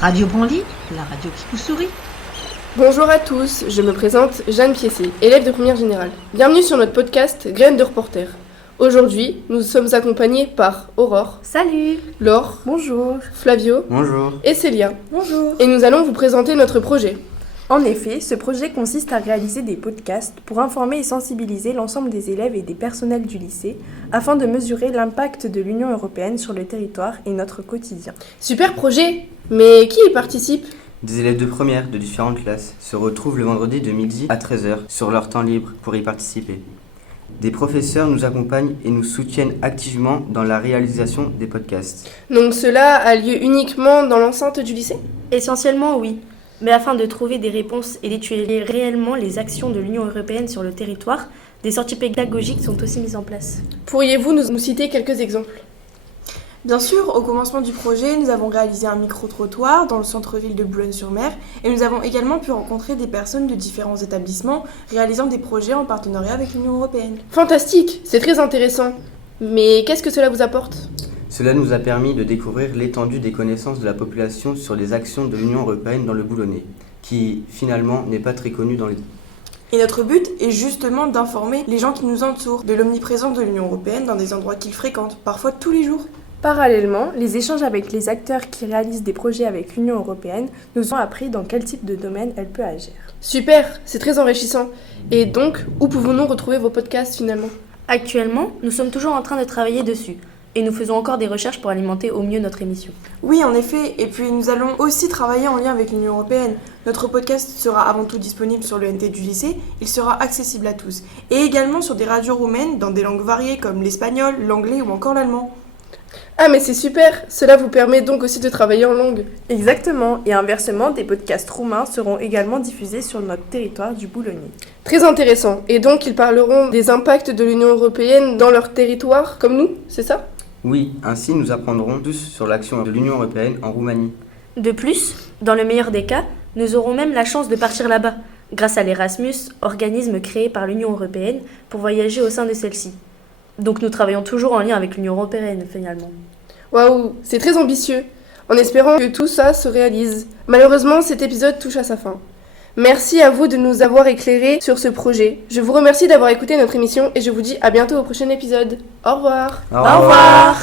Radio Branly, la radio qui vous sourit. Bonjour à tous, je me présente Jeanne Piessé, élève de première générale. Bienvenue sur notre podcast Graines de reporter. Aujourd'hui, nous sommes accompagnés par Aurore. Salut. Laure. Bonjour. Flavio. Bonjour. Et Célia. Bonjour. Et nous allons vous présenter notre projet. En effet, ce projet consiste à réaliser des podcasts pour informer et sensibiliser l'ensemble des élèves et des personnels du lycée afin de mesurer l'impact de l'Union européenne sur le territoire et notre quotidien. Super projet. Mais qui y participe ? Des élèves de première de différentes classes se retrouvent le vendredi de midi à 13h sur leur temps libre pour y participer. Des professeurs nous accompagnent et nous soutiennent activement dans la réalisation des podcasts. Donc cela a lieu uniquement dans l'enceinte du lycée ? Essentiellement, oui. Mais afin de trouver des réponses et d'étudier réellement les actions de l'Union européenne sur le territoire, des sorties pédagogiques sont aussi mises en place. Pourriez-vous nous citer quelques exemples ? Bien sûr, au commencement du projet, nous avons réalisé un micro-trottoir dans le centre-ville de Boulogne-sur-Mer et nous avons également pu rencontrer des personnes de différents établissements réalisant des projets en partenariat avec l'Union européenne. Fantastique, c'est très intéressant. Mais qu'est-ce que cela vous apporte ? Cela nous a permis de découvrir l'étendue des connaissances de la population sur les actions de l'Union européenne dans le Boulonnais, qui finalement n'est pas très connu dans les... Et notre but est justement d'informer les gens qui nous entourent de l'omniprésence de l'Union européenne dans des endroits qu'ils fréquentent, parfois tous les jours. Parallèlement, les échanges avec les acteurs qui réalisent des projets avec l'Union européenne nous ont appris dans quel type de domaine elle peut agir. Super, c'est très enrichissant. Et donc, où pouvons-nous retrouver vos podcasts finalement ? Actuellement, nous sommes toujours en train de travailler dessus. Et nous faisons encore des recherches pour alimenter au mieux notre émission. Oui, en effet, et puis nous allons aussi travailler en lien avec l'Union européenne. Notre podcast sera avant tout disponible sur le NT du lycée, il sera accessible à tous. Et également sur des radios roumaines dans des langues variées comme l'espagnol, l'anglais ou encore l'allemand. Ah mais c'est super, cela vous permet donc aussi de travailler en langue. Exactement, et inversement, des podcasts roumains seront également diffusés sur notre territoire du Boulonnais. Très intéressant, et donc ils parleront des impacts de l'Union européenne dans leur territoire, comme nous, c'est ça ? Oui, ainsi nous apprendrons tous sur l'action de l'Union européenne en Roumanie. De plus, dans le meilleur des cas, nous aurons même la chance de partir là-bas, grâce à l'Erasmus, organisme créé par l'Union européenne pour voyager au sein de celle-ci. Donc nous travaillons toujours en lien avec l'Union européenne, finalement. Waouh, c'est très ambitieux, en espérant que tout ça se réalise. Malheureusement, cet épisode touche à sa fin. Merci à vous de nous avoir éclairés sur ce projet. Je vous remercie d'avoir écouté notre émission et je vous dis à bientôt au prochain épisode. Au revoir. Au revoir.